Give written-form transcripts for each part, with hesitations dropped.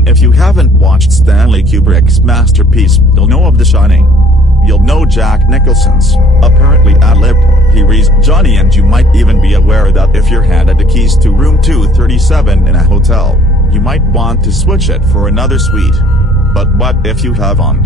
Even if you haven't watched Stanley Kubrick's masterpiece, you'll know of The Shining. You'll know Jack Nicholson's, apparently ad-libbed, he reads Johnny, and you might even be aware that if you're handed the keys to room 237 in a hotel, you might want to switch it for another suite. But what if you haven't?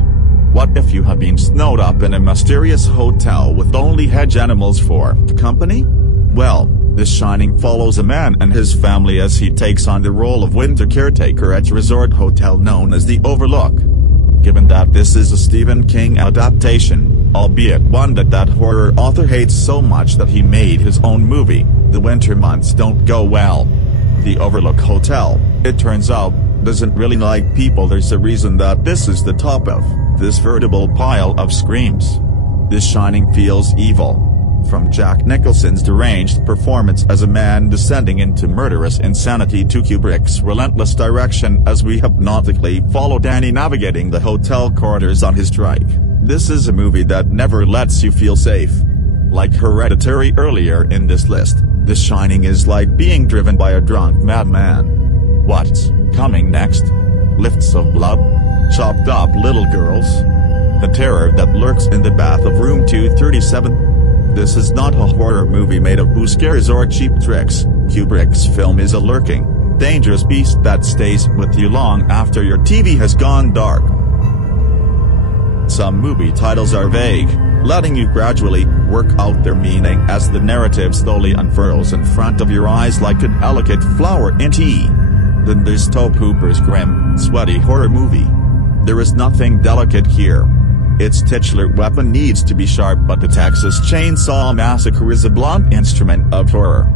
What if you have been snowed up in a mysterious hotel with only hedge animals for company? Well, The Shining follows a man and his family as he takes on the role of winter caretaker at a resort hotel known as the Overlook. Given that this is a Stephen King adaptation, albeit one that horror author hates so much that he made his own movie, the winter months don't go well. The Overlook Hotel, it turns out, doesn't really like people. There's a reason that this is the top of this veritable pile of screams. The Shining feels evil. From Jack Nicholson's deranged performance as a man descending into murderous insanity to Kubrick's relentless direction as we hypnotically follow Danny navigating the hotel corridors on his trike, this is a movie that never lets you feel safe. Like Hereditary earlier in this list, The Shining is like being driven by a drunk madman. What's coming next? Lifts of blood? Chopped up little girls? The terror that lurks in the bath of room 237? This is not a horror movie made of boo scares or cheap tricks. Kubrick's film is a lurking, dangerous beast that stays with you long after your TV has gone dark. Some movie titles are vague, letting you gradually work out their meaning as the narrative slowly unfurls in front of your eyes like a delicate flower in tea. Then there's Tobe Hooper's grim, sweaty horror movie. There is nothing delicate here. Its titular weapon needs to be sharp, but the Texas Chainsaw Massacre is a blunt instrument of horror.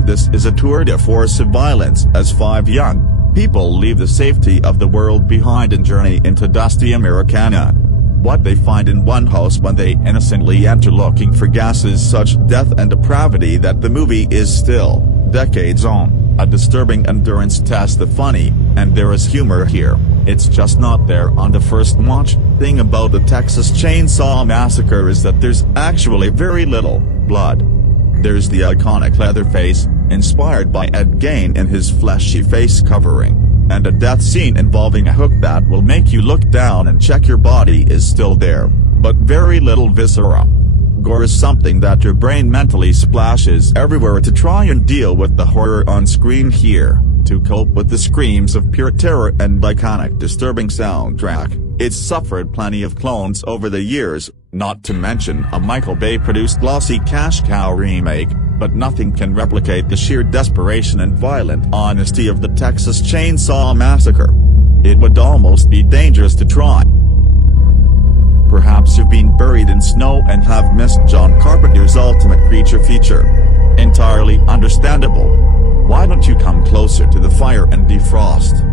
This is a tour de force of violence as 5 young people leave the safety of the world behind and journey into dusty Americana. What they find in one house when they innocently enter looking for gas is such death and depravity that the movie is still, decades on, a disturbing endurance test. The funny, and there is humor here, it's just not there on the first watch. Thing about the Texas Chainsaw Massacre is that there's actually very little blood. There's the iconic Leatherface, inspired by Ed Gein in his fleshy face covering, and a death scene involving a hook that will make you look down and check your body is still there, but very little viscera. Gore is something that your brain mentally splashes everywhere to try and deal with the horror on screen here. To cope with the screams of pure terror and iconic disturbing soundtrack, it's suffered plenty of clones over the years, not to mention a Michael Bay-produced glossy cash cow remake, but nothing can replicate the sheer desperation and violent honesty of the Texas Chainsaw Massacre. It would almost be dangerous to try. Perhaps you've been buried in snow and have missed John Carpenter's ultimate creature feature. Entirely understandable. Why don't you come closer to the fire and defrost?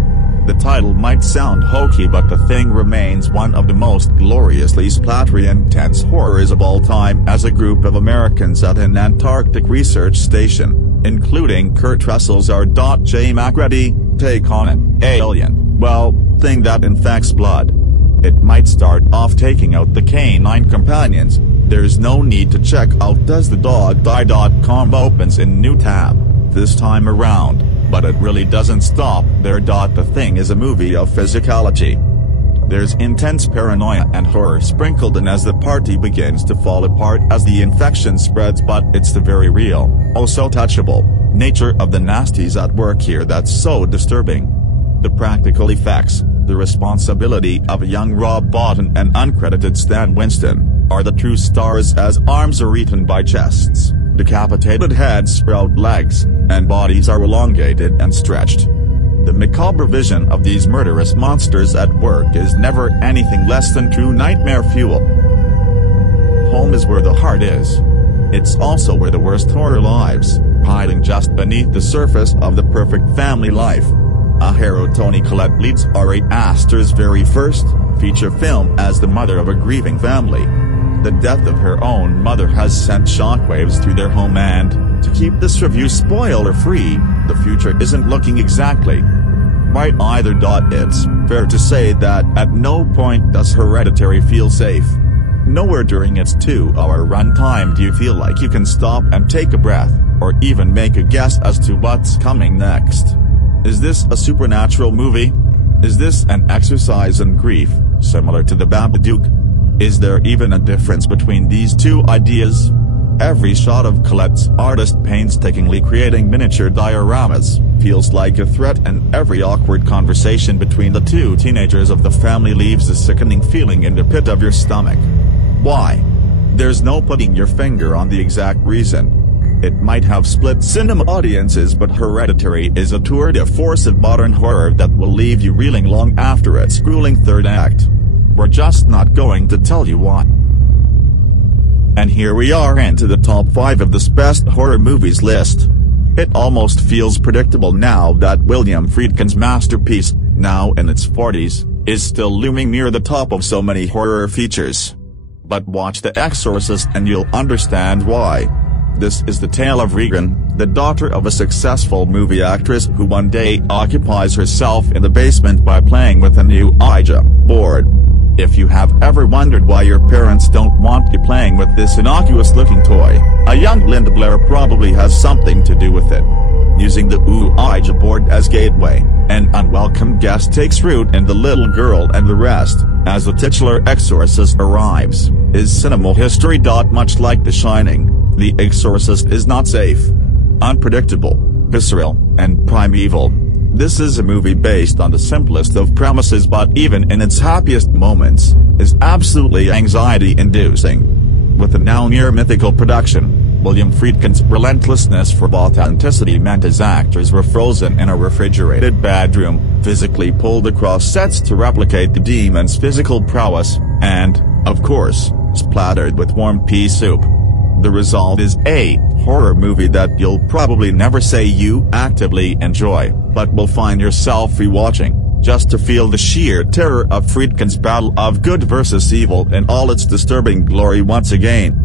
The title might sound hokey, but The Thing remains one of the most gloriously splattery and tense horrors of all time as a group of Americans at an Antarctic research station, including Kurt Russell's R.J. McReady, take on an alien, well, thing that infects blood. It might start off taking out the canine companions. There's no need to check out Does the Dog Die.com opens in new tab this time around, but it really doesn't stop there. The Thing is a movie of physicality. There's intense paranoia and horror sprinkled in as the party begins to fall apart as the infection spreads, but it's the very real, oh so touchable, nature of the nasties at work here that's so disturbing. The practical effects, the responsibility of a young Rob Bottin and uncredited Stan Winston, are the true stars as arms are eaten by chests, decapitated heads sprout legs, and bodies are elongated and stretched. The macabre vision of these murderous monsters at work is never anything less than true nightmare fuel. Home is where the heart is. It's also where the worst horror lives, hiding just beneath the surface of the perfect family life. A hero Toni Collette leads Ari Aster's very first feature film as the mother of a grieving family. The death of her own mother has sent shockwaves through their home, and, to keep this review spoiler-free, the future isn't looking exactly right either. It's fair to say that at no point does Hereditary feel safe. Nowhere during its 2-hour runtime do you feel like you can stop and take a breath, or even make a guess as to what's coming next. Is this a supernatural movie? Is this an exercise in grief, similar to the Babadook? Is there even a difference between these two ideas? Every shot of Colette's artist painstakingly creating miniature dioramas feels like a threat, and every awkward conversation between the two teenagers of the family leaves a sickening feeling in the pit of your stomach. Why? There's no putting your finger on the exact reason. It might have split cinema audiences, but Hereditary is a tour de force of modern horror that will leave you reeling long after its grueling third act. We're just not going to tell you why. And here we are into the top 5 of this best horror movies list. It almost feels predictable now that William Friedkin's masterpiece, now in its 40s, is still looming near the top of so many horror features. But watch The Exorcist and you'll understand why. This is the tale of Regan, the daughter of a successful movie actress who one day occupies herself in the basement by playing with a new Ouija board. If you have ever wondered why your parents don't want you playing with this innocuous-looking toy, a young Linda Blair probably has something to do with it. Using the Ouija board as gateway, an unwelcome guest takes root in the little girl and the rest, as the titular exorcist arrives, is cinema history. Much like The Shining, The Exorcist is not safe, unpredictable, visceral, and primeval. This is a movie based on the simplest of premises, but even in its happiest moments, is absolutely anxiety-inducing. With a now near mythical production, William Friedkin's relentlessness for authenticity meant his actors were frozen in a refrigerated bedroom, physically pulled across sets to replicate the demon's physical prowess, and, of course, splattered with warm pea soup. The result is a horror movie that you'll probably never say you actively enjoy, but will find yourself rewatching, just to feel the sheer terror of Friedkin's battle of good versus evil in all its disturbing glory once again.